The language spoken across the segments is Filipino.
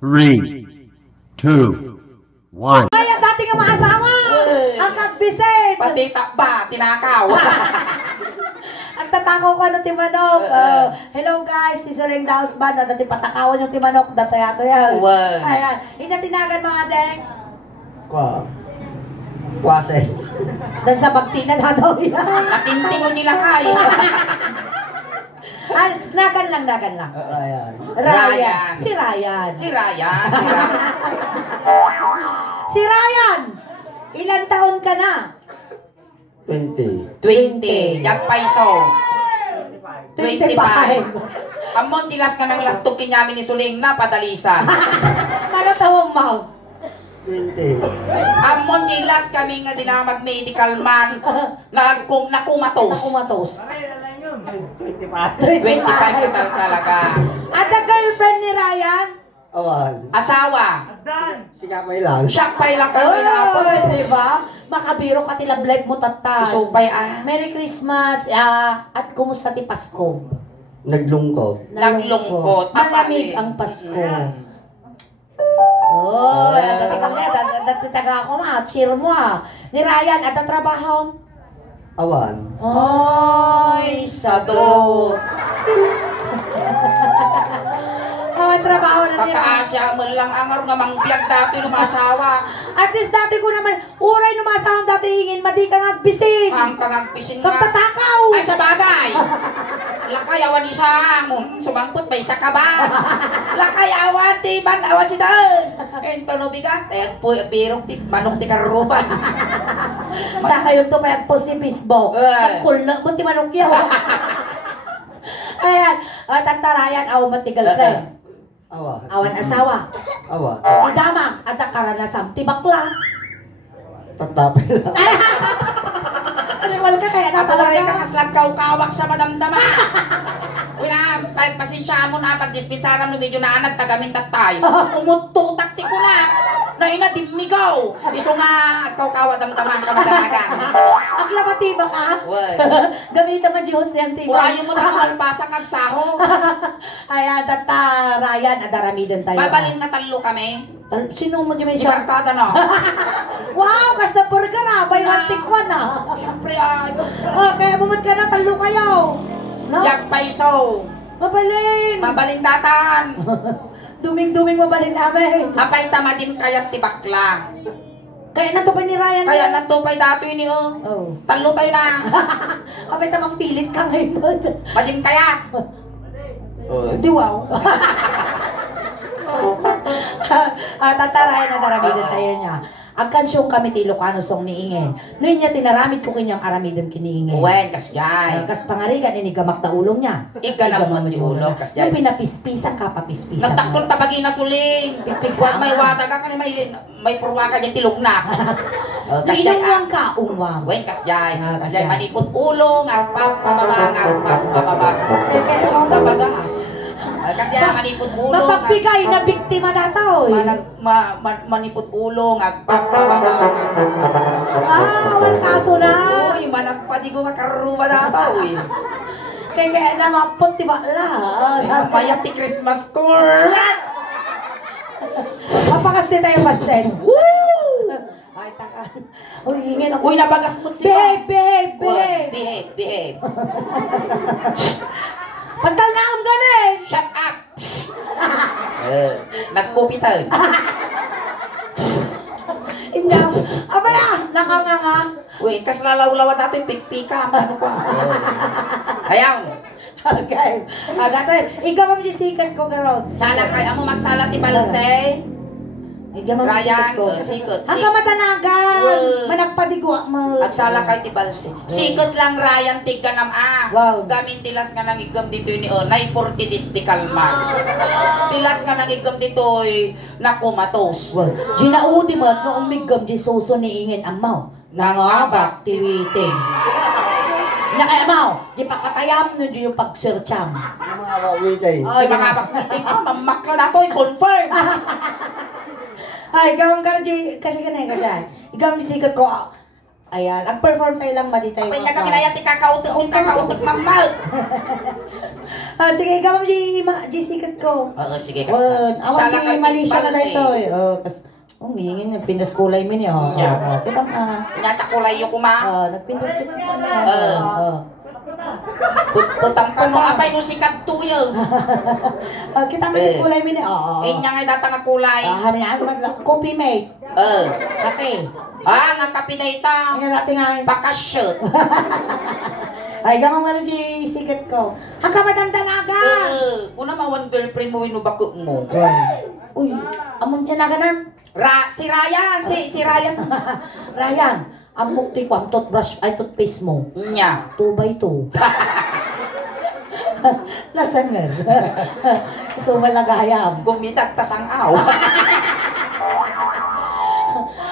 3, 2, 1. Ay, ang dati nga maasawa! Ang kagbisit! Pati takba, tinakaw. Ang tatakaw ko ng Timanok. Hello guys, si Suling Daos ba? No, dati patakawan yung Timanok. Datoyato yan. Wow. Ayan. Inatinagan mga deng. Kwase. Dan sa bagtinan na daw yan. Natinting mo nila kay. Nagan lang. Ryan. Ryan. Si Ryan. Si Ryan. Si Ryan! Ilan taon ka na? 20. Yang paiso. 25. Amon tilas ka ng lastukin namin ni Suling na padalisan. Ano tawang mau? 20. Amon tilas kami nga din mag-medical man. Nakumatos. Nakumatos. 25 ka talaga. At the girlfriend ni Ryan? Awan. Asawa. Sikapay lang. Siyakpay lang ka na po. Diba? Makabiro ka tila life mo tatay. Isupay ah. Merry Christmas. At kumusta ti Pasko? Naglungkot. Naglungkot. Malamig ang Pasko. Oh, dati kami, dati taga ako ma, cheer mo ah. Ni Ryan, at ang trabaho? Awan. Ay, sado. Ang trabaho na nila. Kakaasya mo lang angar nga mangbiyag dati lumasawa. At least dati ko naman, uray numasawang dati hingin, madi ka nagbisin. Ang kangagpisin nga. Kaptatakaw. Ay, sa bagay. Lakayawan isa mo. Sumangpot ba isa ka ba? Lakayawan, tiban, awan si Dan. Ento no bigat. Birong ti, manok ti karuban. Sa kayo to, may po si Bisbo. Ay. Ang cool na, buti manok yaw. Ayan, tantarayan, aw matigal ka. Awan. Awan asawa. Awan. Idamag, at ang karanasam, tibakla. Tatapay lang. Animal ka kaya na Atulay ka talaga. kaslag kawak sa madamdama. Wala, pasensya mo na pag-dispensaran no medyo na anak tagamin tatay. Umututak ti ko na. Naina dimigaw. Iso nga kaw-kawa damdaman ka madamagan. Akla ba tiba ka? Uy. Gamitan man Diyos yan tiba. Urayo mo tayo alpasa kag saho. Ayan, tata Ryan, adaramidan tayo. Mabalin nga talo kami. Sino mo di may Si siya? Barkada na. Wow, kasta burger na. Bay Na. tikwan na. Siyempre ay. Kaya bumad ka na, talo kayo. No? Yak paiso. Mabalin. Mabalin datan. Duming-duming mabalin namin. Apay tamadim kayat tibakla. Kaya nato pa ni Ryan. Kaya natupay dato yun oh. Oh. Talo tayo na. Kapay tamang pilit ka ngayon. Madim kayat. Di wow. Tatarayan na daramidan tayo niya. Ang kansyong kami ti Ilocano song niingen. Noon niya tinaramid ko kanyang aramidan kiniingen. Uwen, kasjay. Kas pangarigan inigamak na ulong niya. Iga na mo di ulo, kasjay. Yung pinapispisan ka, papispisan. Nagtakton tabagi na suling. Wag may wata ka kanina may purwa ka dyan tilog na. Inungwang ka, ungwang. Uwen, kasjay. Ah, Kasjay kasjay. manipot ulo, ngapap, pababa, ngapap, pababa. Nabagas. Kasjay manipot ulo. Mapagbigay na biktima na tao eh. Manipot ulo, ngapap, pababa. Wal kaso na. Uy, managpadigo ka karuba na tao eh. Kaya na mapot tiba lang. Mayat ti Christmas score. Mapakasti tayo pasten. Woo! Ay, taka. Uy, hingin ako. Uy, nabagas mo si Behave. Behave. Pantal na akong gamit. Shut up! Nagkupital. Hindi ako. Abala, nakanganga. Uy, kas lalaw-lawa dato yung pikpika. Ano pa? Ayaw. Okay. Agato, ikaw ang sisikat ko, Garot. Sala kay amo magsala ti Balsay. Ikaw ang Ryan, sisikat ko. sikot. Ang kamatanagan. Well, Managpadigwa mo. Agsala kay ti Balsay. Sikot lang Ryan tigga nam Wow. Gamin tilas nga nang igam dito ni nay 40 dis di kalmar. Tilas nga nang igam dito nakumatos. Well, ginaudi mo at noong migam di suso ni ingin amaw. Nangabak tiwiting. Nakayamaw, di pa katayam no di yung pag-searcham. Mga kawitin. Ay, mga bakmiting, mamakla na to, confirm. Ay, gawang ka na kasi kasi. Ikaw ang sikat ko. Ayan, ang-perform tayo lang maditay. Apay niya kami na yan, kakautik mamad. Sige, gamam di sikat ko. Oo, sige. Awan di mali siya na dito eh. Ngingin, nagpindas kulay mo niya. Kita ma. Nyata kulay yung kuma. Nagpindas kita. Putang ka mo, apay no sikat tuyo. Kita mo yung kulay mo niya. Inya nga data nga kulay. Hamin na, coffee mate. Kape. Nga kapi na ita. Ano natin nga. Bakashoot. Ay, gamang ano di sikat ko. Hanggang matanda na ka. Una mawan girlfriend mo, inubako mo. Uy, amon niya na ganan. Si Ryan, si Ryan. Ryan, ang mukti ko, ang toothbrush, ay toothpaste mo. Nya. 2x2. Nasanger. So, malagayam. Gumitat tasang aw.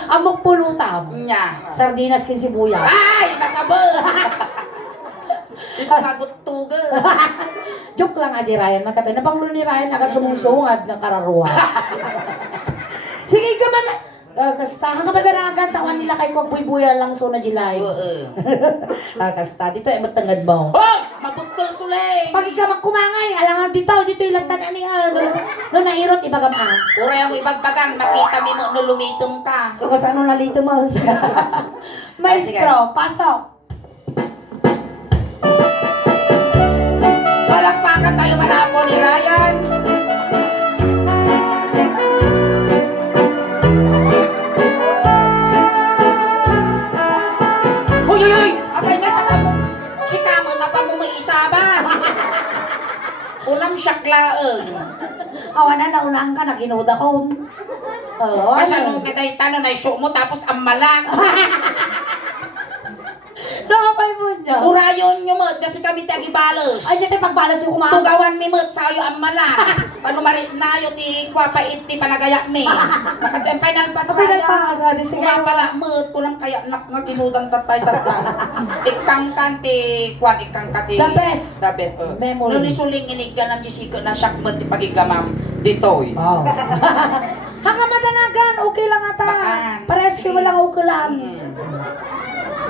Amok pulutam. Nya. Sardinas kin sibuyas. Ay, nasabo. Isa magutugel. Joke lang aja Ryan, makatay. Napanglo ni Ryan agad sumungsungad ng kararuha. Sige ka man. Kasta, hanggang maganagan tawan nila kay kong buy-buya lang so na July. Kasta, dito ay matangad mo. Hoy! Mabutol sulay! Pag ikaw magkumangay, alangan dito yung lagtan ni no nairot ibagam ang. Ure ang ibagbagan, makita mo no lumitong ka. Kung ano nalito mo. Maestro, pasok. Palakpakan tayo manapo ni Ryan. Uy! Apay nga, tapa mo. Si Kamo, tapa mo may isaban. Unang syaklaeng. Awan na naunang ka, naginuda ko. Kasi nung kita'y tanong na iso mo, tapos ang malak. Nakapay mo niya. Urayon nyo mo, kasi kami tagi balos. Ay, dyan pagbalas yung kumakas. Tugawan mi mo, sayo ang malak. Panumarit na yun, ti kwapa iti panagayak mi. Nakatempay na pa sa Kapinal pa sa dising. Kumapala mo, kulang kaya nak nga ginudang tatay-tatay. Ikang kanti, kwan ikang kati. The best. The best. Memory. Nung isuling inig ka ng Jessica na shock mo, ti pagigamam dito. Oh. Hanggang matanagan, okay lang ata. Bakan. Pares kayo walang okay lang.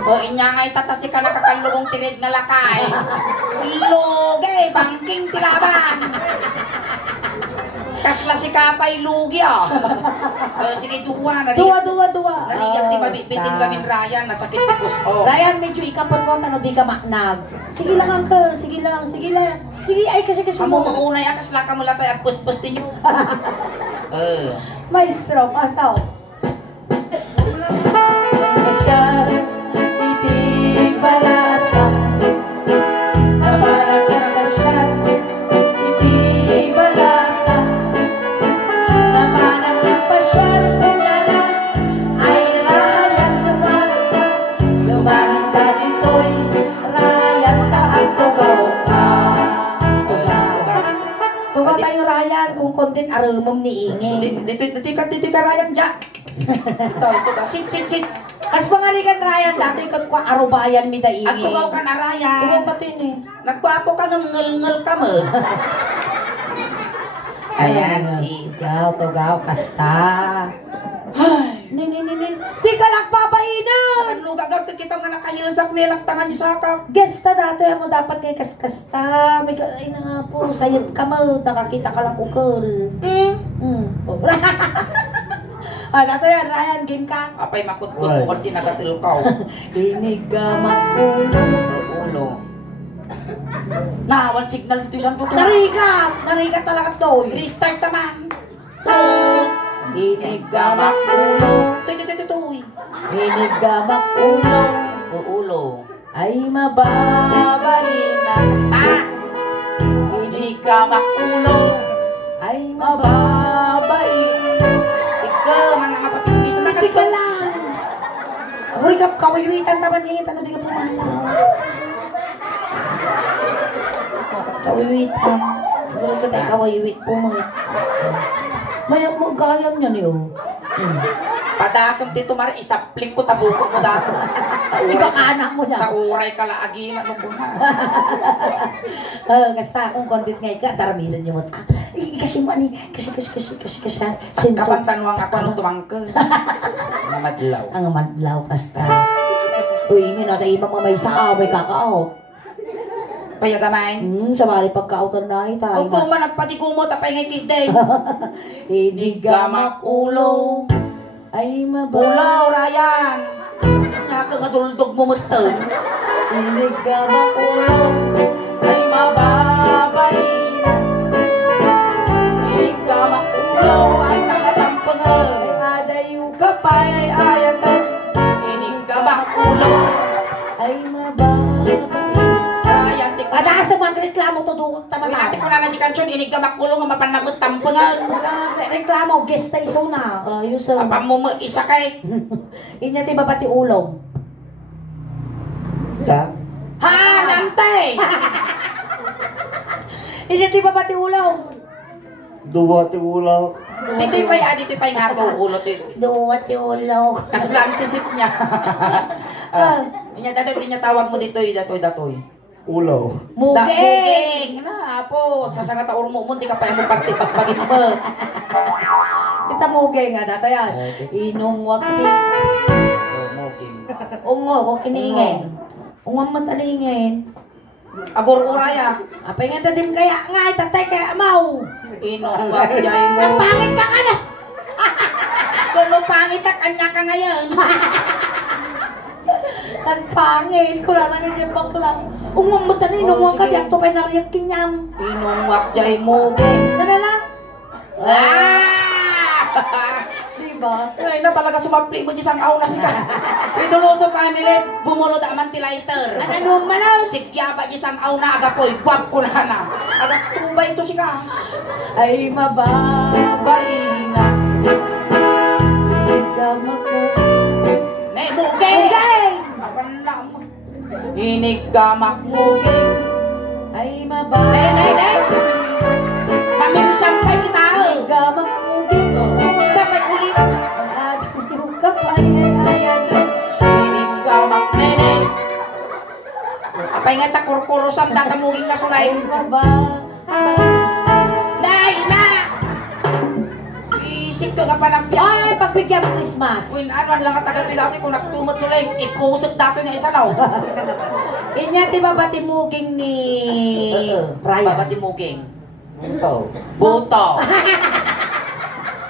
O inya nga itatasi ka nakakalugong tinid nga lakay. Lugay, bangking tilaban. Kasla si Kapay lugi sige, duwa. Duwa. Narigat ti mabibitin kami Ryan, nasakit ti puso. Ryan, medyo ikapot mo, tano di ka maknag. Sige lang, uncle. Sige lang. Sige, ay kasi Amo mo. maunay akasla ka mula tayo agpus-pus tinyo. Maestro, pasaw. Siya, itig balasa. Nabalag ka siya, itig balasa. Namanap ka pa siya, unala. Ay, Ryan, lumalit ka dito'y. Ryan, taang tugaw ka. Tugaw tayo, Ryan, kung kontit arumom ni Ingin. Dito ka Ryan, Jack. Ito ka. Sit. Kas pangarikan Ryan, dati kat kwa arubayan mi da Ingin. At tugaw ka na Ryan. Tugaw pa tin eh. Nagkwapo ka ng ngel-ngel ka mo. Ayan, si... Tugaw, kasta. Nin. Di ka lang papainan. Ano gagawin kita nga nakahilsak nilang tangan niya sa ka? Gesta dato yan mo dapat kay kaskasta. May ay na nga po, sayad ka mo. Nakakita ka lang ukol. Dato yan, Ryan, game ka. Apay makutkot mo kung tinagatilkaw. Dinig ka makulo. Ulo. Nawan signal dito isang tutuwa. Narigat talaga to. Restart naman. Dinig ka makulo. Tuy. Dinig ka makulo. Ulo. Ay mababalin na Kasta. Dinig ka makulo. Ay mababalin. Ikaw, man nga papis-pis na Hindi ka lang. Huri ka, kawiwitan naman ingit. Ano di ka pumala? Kawiwitan. Huri ka tayo kawiwit po mga. Mayak mo gayam niya niyo. Padasong tito mara, isaplik ko tabuko mo dato. Iba ka anak mo na. Nauray ka laagi na nung kuna. Kasta akong content nga ika, daraminan niyo mo. Kasi mo ani, kasi. Kapan tanwang ako nung tumangke. Namadlaw. Ang madlaw kasta. Uy, ini na tayo mamamay sa away kakao. Payagamay. Sa mali pagkautan na tayo. Huwag ko man nagpatigumot, apay ngay kiday. Inigamak ulo ay mababa. Ulaw, Ryan. Nga ka nga duldog mo matag. Inigamak ulo ay mababay. Inigamak ulo ang nakatampangan. Adayo ka pa ay ayatan. Inigamak ulo. Ay mababay. Ryan, di ko na. Ada sa mga reklamo to doon tama Ati ko na. na di kansyon, inigamak ulo nga mapanabot tampangan. Reklamo guest tayo so na. Yung sa Apa mo mo isa kay. inya ti babati ulong. Ta? Ha, nantay. Inya ti babati ulong. Duwa ti ulaw. Dito'y pa'y nga to, ulo to. Duwat ti ulong. Kaslam sisit niya. Di niya tawag mo dito'y, datoy. Ulaw. Mugeng. Mugeng. Na, po. Sa sanga taor mo, di ka pa yung party pagpagin mo. Kita mugeng nga data yan. Inong wakti. Mugeng. Ungo ko kiniingin. Ungong matalingin. Agor uraya. Apa nga tadim kaya nga tatay kaya mau. Inong wakjay mo. Ang pangit ka ka na. Kuno pangit ang kanya ka ngayon. Ang pangit ko lang yung bakla. Ungong matalingin. Oh, Ungong ka sige. diyak to pa nariyak kinyam. Inong wakjay mugeng. Nanalang. Ah! Diba? Ay na talaga sumapli mo isang aw na sika. Iduluso family, bumunod ang mantilater. Ano manaw? Sikya ba isang aw na agapoy, guwap ko na na. Agak tubay to sika. Ay mababay na. Igamak mo. Nay, mugeng! Mugeng! Apan na mo. Inigamak mugeng. Ay mababay. Nay! Namin sampay kita ho. Igamak muging. Sampay ulit. Adayo ka pa ayan. Inigamak nene. Apay nga takurkurusam tatamuging Ay kasulay. mababay. Nay, na! Isip ka nga panapya. Ay, pagbigyan mo Christmas. Win anuan lang katagal dati kung nagtumot sulay, ipusot dati nga isa now. Inya ti babati muging ni Ryan. Babati muging. Ito. Buto.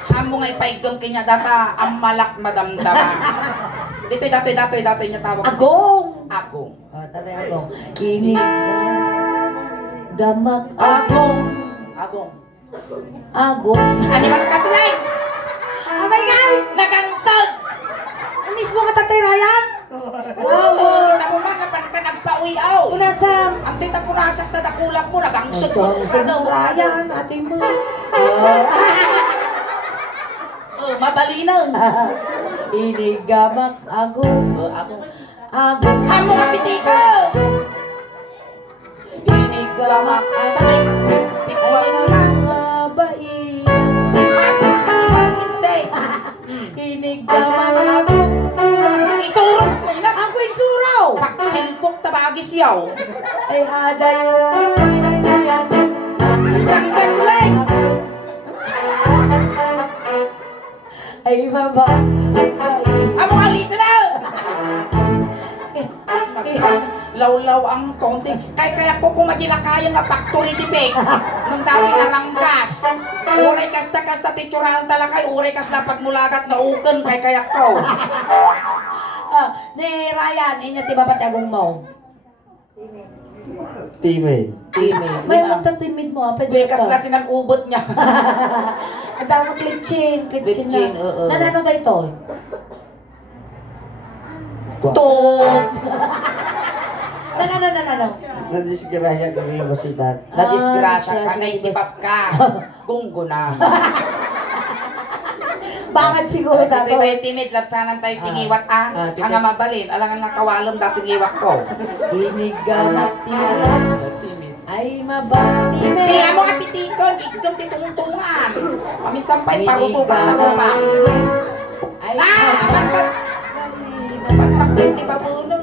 Hamo nga ipaigom kanya data ang malak madamdama. Dito'y dato'y niya tawag. Agong. Agong. Oh, tatay agong. Inig gamak Agong. Agong. agong. Ano ba kasulay? Oh my God! Nagangsod! Ang mismo ka tatay Ryan? Oo, kita mo man napan ka nagpa-uyaw. Unasam. Ang tita po nasak na dakulak mo, nagangsod Sa mo. daw Ryan, ating mo. Mabalinaw. Inigamak agong. Agong. Agong. Hamo nga pitiko! Inigamak Sabay, agong. pitwa Ay mo na. mga bai. Inigamak agong. Isurong mo na. Ako yung suraw. Pagsilpok tabagis yaw. Ay adayo. Nagtanggas lang. Ay baba. Amo nga lito na. Law-law ang konting. Kaya ko kung magilakayan nga factory tibig. Nung dati naranggas. Uray kasta titsurahan talakay. Uray kasta pagmulagat na uken kaya ko. Ni Ryan, inya ti babat agong mo. Timid. May magtatimid mo, pwede Bekas na ka. sinag-ubot niya. Ang tawag klitsin Klitsin, na. oo. Nanano ka ito? Tut. Nanano. Nadisgrasya kami basitat. Nadisgrasya ka, disgrasya, naitipap ka. Gunggo na. Bakit siguro sa Dito to? tayo timid, lapsanan tayo tingiwat timid. Ang mabalin, alangan nga kawalon dati tingiwat ko. Inigamat tira. Ay mabati me. Kaya mo nga pitikon, ikot titungtungan. Paminsan pa'y parusukan na mo pa. Ay Pantak! Pantak din di babuno.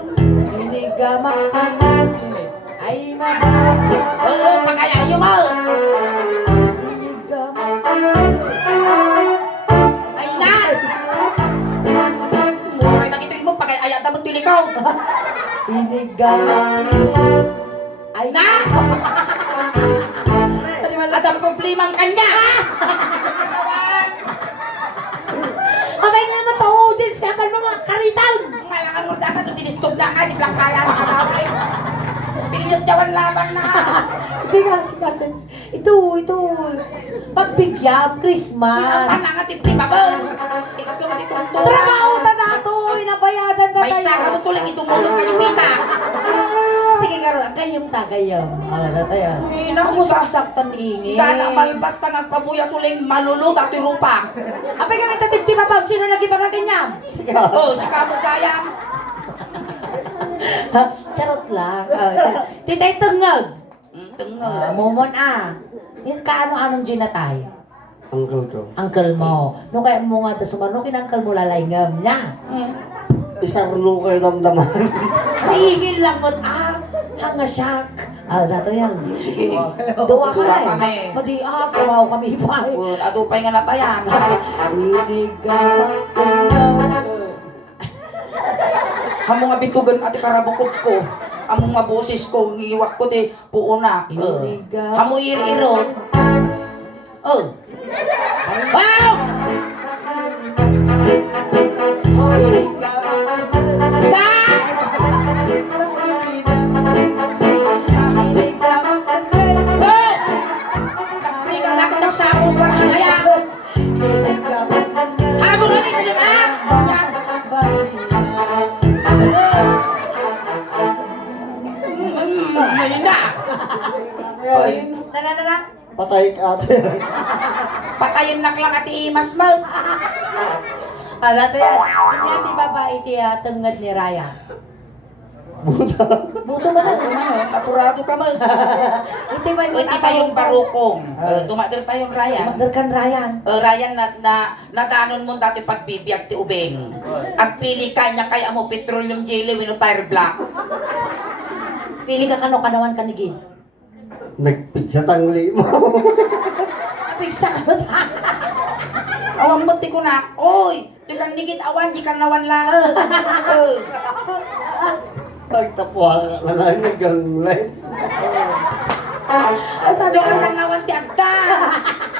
Inigamat tira. Ay mabati. Oo, pagaya yun mo. Inigamat tira. Ay na! Mura na ito mo, pagaya dapat tuloy ikaw. Inigamak. Ay, Na! At ang problema ang kanya. Abay na naman to, dyan siya ka mga karitan. Malangan mo dapat ito dinistog na ka, di blang kaya na kakawin. Piliyot jawan laban na. Tingnan. Ito. Pagbigyan, Christmas. Ang nga tipli pa ba? Ikaw ditong tuwa. Trabaho na nato, inabayadan na May tayo. saka mo tulang itumutok ka yung pita. Sige, karoon, kayong tagayam. Na tayo. Ako sasaktan ingin. Dana malbas ta nga pabuya suling malulut at tirupa. Apay kami tatipti pa, Pam. Sino lagi ba kakanyam? Oh, si Kamo Gayam. Charot lang. Titay tungag. Tengah. Momon Yan kaano-anong ginatay? Uncle ko. Uncle mo. No kaya mo nga ito sumano, kinangkal mo lalaynggam niya. Isang rulo kayo damdaman. Kaigil lang mo, hanga siyak. Dato yan. Sige. Duwa ka Duwa na kami. Madi, kumaw kami pa. Adupay nga natayan. Inigamak. Hamong nga bitugan ati karabukod ko. Among nga boses ko, ngiwak ko ti puuna. Hamo ir-irot. Oh. Wow! Nakrikan lakot ng sabong para kaya. Amo nga nito din Malina! Nana. Patay ka ate. Patayin nak lang ati imas mo. Dato yan. Yan di ba ba iti tengad ni Raya? Buta. Buto man Kapurado ka mo. Iti ba Iti tayong barukong. Dumadir tayong Ryan. Madarkan Ryan. Ryan na nadanon mo dati pagbibiyag ti ubeng. Ang pili ka niya kaya mo petroleum jelly wino tire black. Pili ka kano-kanawan kanigin. Nagpigsa tangli mo. Pigsa ka ba? Awang mo ti ko na. Oy, di kan nigit awan, di kan nawan lang. Pagtapuan ka lang hanggang light. Asa do kan nawan ti agda.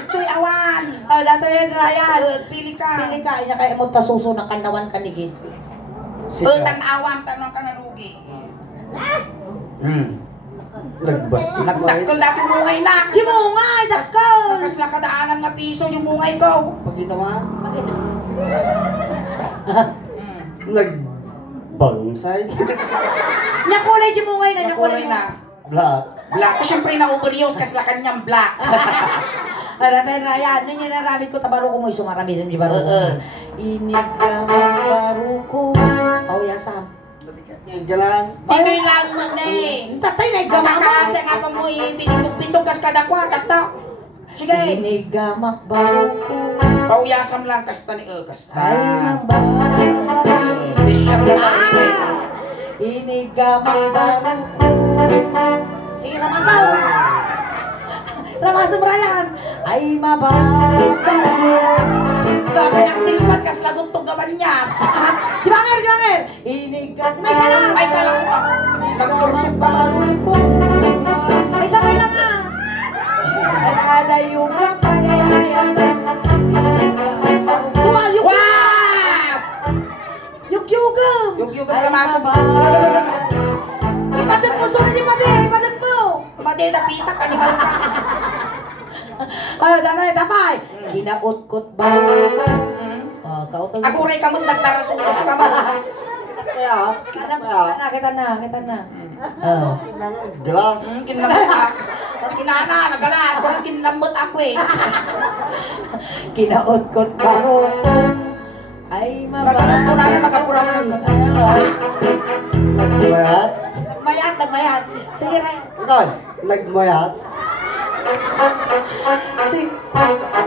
Ito'y awan. Dato yan Ryan. Pili ka. Pili ka. Inya kaya mo tasuso na kanawan kanigin. Tan-awan, tanong ka nga rugi. Nagbasi. Nagdakol dati mungay na. Di mo nga, dakol! Nakas lakadaanan nga piso yung mungay ko. Pagkita mo? Bakit? Nagbangsay. Nakulay di mo ngayon na, Nakulay na. Black. Black. Siyempre na overuse kas lakan niyang black. Dato yan Ryan. Ano yung naramit ko tabaro ko mo isumarami di baro ko. Inigamang baro ko. Yasam. Yan ka lang. Dito'y lang mo na eh. Tatay na igamama. Nakakaasa nga pa mo eh. Binitog-bitog kas kadakwa. Tata. Sige. Inigamak baro ko. Pauyasam lang kasta ni kasta. Ay, mababa. Bishop na lang. Inigamak baro ko. Sige, ramasaw. Ramasaw Ryan. Ay, mababa. Sabi ang tilpat kas lagutog naman niya. Dibanger. Inigamak. May salam. Ay, salam ko. Nagtursog ka man. May sabay lang nga. Ada yung kapayayan. Tumayok. Wow! Yug-yugam. Yug-yugam ramasok. Ipadag mo, sunod yung mati. Ipadag mo. Madeda-pitak, animal ka. Tapay. Kinaut-kot ba? Kautag. Ako rin kamot nagtarasulos ka mo. Kaya. Kita na. Glass. Kinamot ako. Kinana, nagalas. Parang kinamot ako eh. Kinaut-kot baro. Ay, Nagalas ko na nagapura mo ng Nagmayat. Nagmayat. Sige, Ray. Ikaw, nagmayat.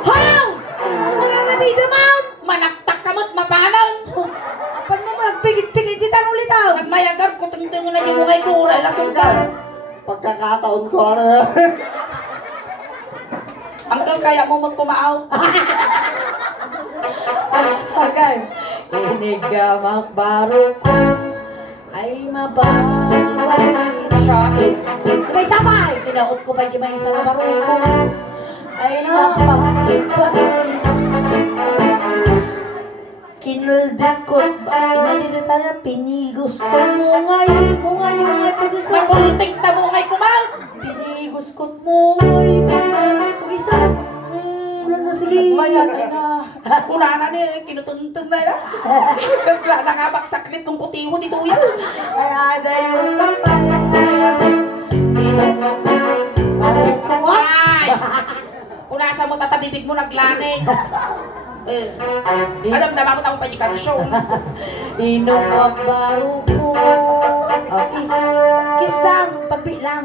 Hoyaw! Wala na bida, Mount! manaktak kamot mapanon. Apan mo magpigit-pigit di tanong litaw. Nagmayagar ko tungtungan na yung mga ikura. Lasong ka. Pagkakataon ko, ano na? Uncle, kaya mo magpumaaw. Okay. Inigamak baro ko. ay mababalik. May sabay, pinaot ko pa di may isa na baroko. Ay mababalik. Kinuldik ko, inalilita na, pinigos ko mungay, pag-isa. Nakulting tabungay ko, ma! Pinigos ko mungay, pag-isa. Sige. Nagmayan ay na. Kunana ni, kinutuntun na na. Kasi nakabaksak nitong kutiho dito yan. Kaya dahil kapal. Ay! Punasa mo tatabibig mo naglanig. Alam na mo akong panyikansyon. Inom ang baro ko. Kiss. Kiss lang. Pagbi lang.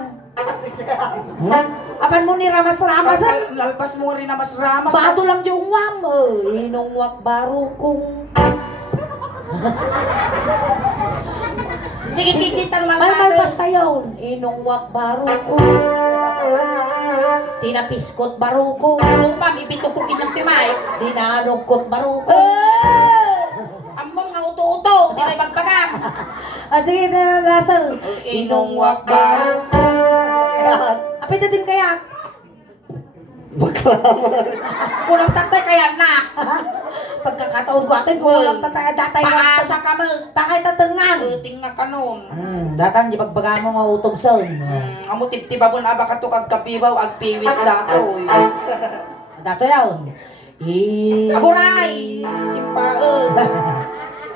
Apan mo ni ramas-ramas. Lalpas mo rin na mas ramas. Bato lang yung wam. Inom wak baro kong. Sige, kikitan naman Malmalpas tayo. Inom wak baro ko. Tinapiskot baro ko. Rupa, ibitukukit ng timay. Dinanugkot baro ko. Among nga uto-uto, di na ibagpagam. Sige na lasal. Inungwak baro ko. Apay na din kaya. Bakla man. Kulang tatay kaya na. Pagkakataon ko atin, kulang tatay datay. Paasa ka mo. Pakay tatangan. Uting nga kanon. Datan di pagbaga mo nga utong son. Amo tibtiba mo na baka to kag kapibaw ag piwis dato. Dato yaw. Aguray! Simpaon.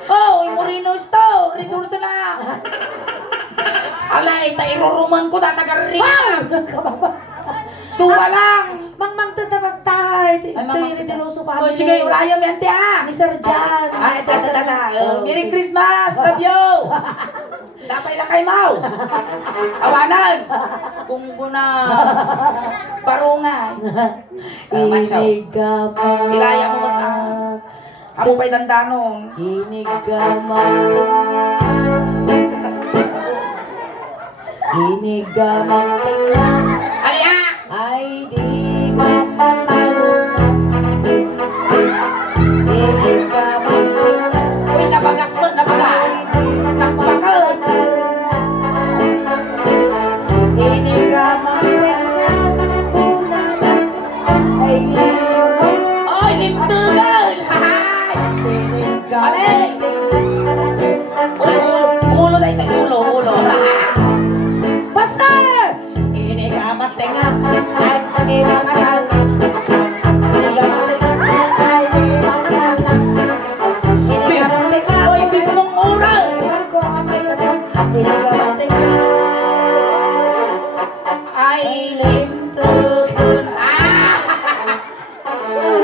Oh, imorino sto. Return sa na. Alay, tairuruman ko datagarri. Tuwa lang. Mang tatatay. Ay, mang- Ito yung diluso pa. Oh, sige, uraya mente ah. Ni Sir Jan. Ay, tata. Merry Christmas! Love you! Dapay lang kay Mau! Awanan! Kung guna barungan. Inigaman. Ilaya mo ka. Amo pa'y dandanon. Inigaman. Inigaman. Ali ah! Ay di makakalungan. Inigaman. Uy, nabagas mo, nabagas! Nagpakal! Inigaman. Ay inigaman. Oy, limtugan! Hahay! Ali! Ulo na ito, ulo. Basta! Inigaman tenga. Ay di makakal. Inigaman tenga. Ay di makakal. Inigaman tenga. Oy, bimong oral! Inigaman tenga. Ay, limtugan! Ah!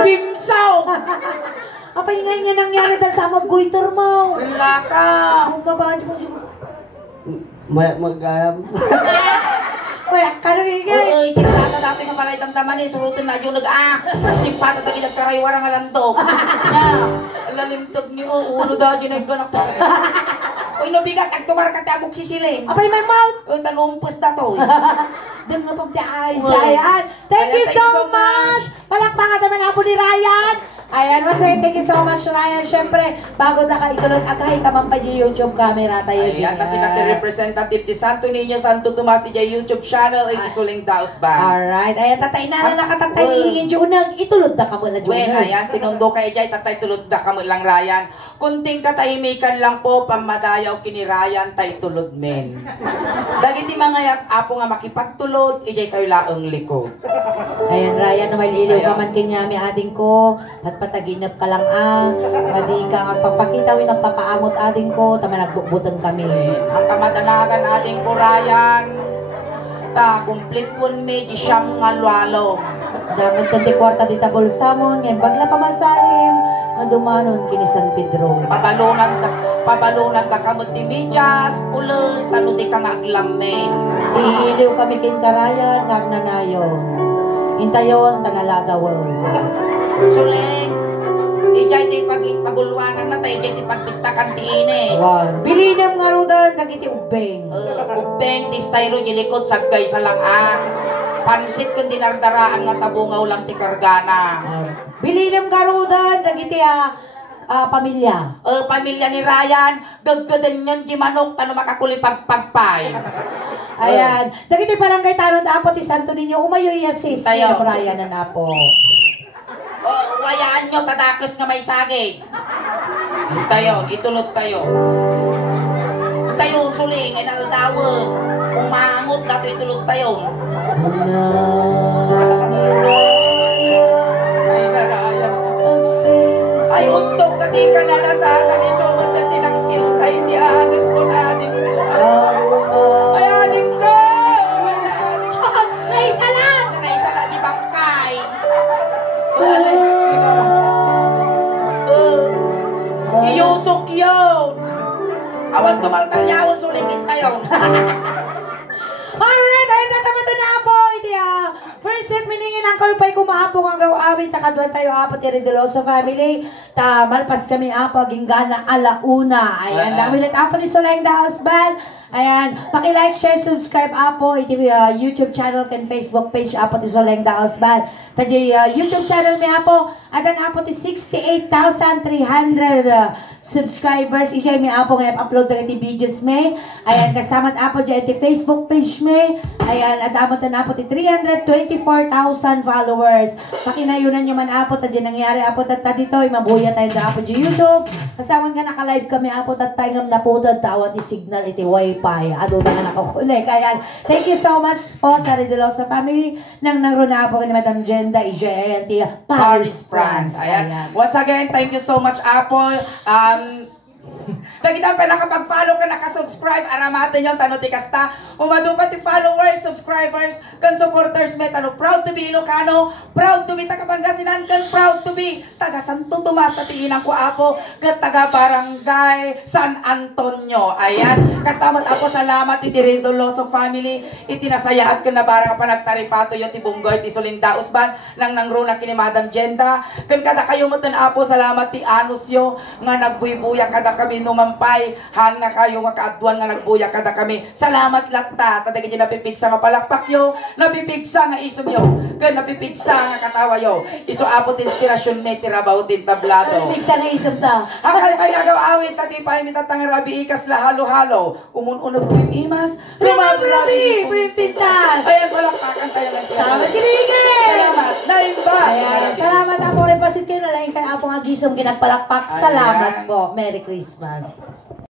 Bimsaw! Apay nga niya nangyari dahil sa mag-goiter mo. Wala ka! Ang babae mo siguro. Magayam. Kaya ka nagigay. Uy, simpata dati nga pala itamtaman eh, surutin na yung simpata tagi nagkaraywa nga landog. Na, lalimtog niyo, ulo daw yung nagganak. Uy, nabigat, nagtumar ka tayo sisilin. Apay my mouth. Uy, talumpos na to. Doon nga pang ay Uy. Ayan. Thank you Thank you so so much. Palakpakan naman nga po ni Ryan. Ayan, masaya. Thank you so much, Ryan. Siyempre, bago na ka itulog at kahit naman pa yung YouTube camera tayo. Ayan, kasi representative ti Santo Niño, Santo Tomas, di YouTube channel, ay isuling daos ba? Alright. Ayan, tatay na nakatatay ni Junag. Itulog na ka muna, Well, Junag. ayan, sinundo kay Jay, tatay tulod na kamo lang Ryan. Kunting katahimikan lang po, pamadayaw kini Ryan, tay tulod men. Dagiti mga yat, apo nga makipagtulod, ijay kayo laong likod. Ayan, Ryan, na may liliw Ayan. ka man kinyami ading ko. At pataginap ka lang Pwede ka magpapakita, nagpapaamot ading ko. Tama nagbubutan kami. Ang kamadalagan ating po Ryan, ta, complete po may di siyang ngalwalo. Damot kanti kwarta di tabol samon, ngayon bagla pamasahim, na dumanon kini San Pedro. Pabalunan ka kamot di medyas, ulos, talo di ka nga aglamen. Si iliw kami kinkarayan, ngag nanayon. Intayon, tanalada world. Suling, ijay di pagulwanan na tayo, ijay di pagbitakan tiine. Wow. Bilinam nga rudan, nagiti ubeng. Ubeng, tistayro, jilikot, sagay sa lang Pansit kung dinardaraan nga tabungaw lang ti kargana. Bilinam nga rudan, nagiti pamilya. Pamilya ni Ryan, gaggadan yan di manok, tano makakulipagpagpay. Ayan. Dagiti barangay tanod apo ti Santo Niño, umayoy assist Tayo. ni Brian na napo. Wayaan nyo, tadakos nga may saging. Tayo, itulot tayo. Tayo, suling, inaldawag. Umangot na ito, itulot tayo. Ay, naraya. Ay, untok na di ka nalasatan ni Somat na tinangkil tayo di agas po na adik ko. Ay, adik ko! Naisalan! Naisala di bangkay. Iyusok yun! Awan tumaltalyawon, sulingin tayo. Alright, ayun na tamatan na po. First set miningin ang kawipay kumahapong ang gawawin. Takadwan tayo apo ti Redeloso family. Ta malpas kami apo ginggana alauna. Ayan, damilit apo ni Soleng the Husband. Ayan, paki-like, share, subscribe apo iti YouTube channel ken Facebook page apo ti Soleng the Husband. Tadi YouTube channel mi apo adan apo ti 68,300 subscribers. Isya mi apo ngayon upload na iti videos me. Ayan, kasamat apo dyan iti Facebook page me. Ayan, at amot na apo ti 324,000 followers. Pakinayunan nyo man apo ta dyan nangyari apo ta dito. Mabuya tayo na apo dyan YouTube. Kasawan nga naka-live kami apo ta tayo ngam naputad tawat ti signal iti wifi. Ado na nga nakakulik. Ayan, thank you so much po sa Redeloso family. Nang naruna apo ni Madam Jenda. Isya ayan ti Paris, France. Ayan. Once again, thank you so much, Apple. Nakita pa nakapag-follow ka, nakasubscribe, aramatin yung tanong ti kasta. Umadupa ti followers, subscribers, kan supporters me, tano, proud to be Ilocano, proud to be taga-Pangasinan, kan proud to be taga Santo Tomas, tatinginan ko apo, kan taga-Barangay San Antonio. Ayan, kastamat apo, salamat iti Redeloso family, itinasayaat ka na barang panagtaripato yung ti Bunggoy, ti Sulinda Usban, nang nangruna kini Madam Jenda, kan kada kayo mo apo, salamat ti Anusyo, nga nagbuy-buya kada kami numampay, han nga kayo nga kaadwan nga nagbuya kada kami. Salamat lakta, tadag di napipigsa nga palakpak yo, napipigsa nga isom yo, kan napipigsa nga katawa yo. Iso apot inspirasyon me tirabaw din tablado. Pigsa na isip ta. Akay kay nagaw awit tati pa imitatang rabi ikas la halo-halo. Umununog imas, Rumabrabi, Pipintas. Ayan palakpakan tayo ng Salamat kinigin. Salamat. Naimba. Ayan, salamat apo rin pasit kayo na lang kay Apo nga gisong ginagpalakpak. Salamat Ayan. po. Merry Christmas.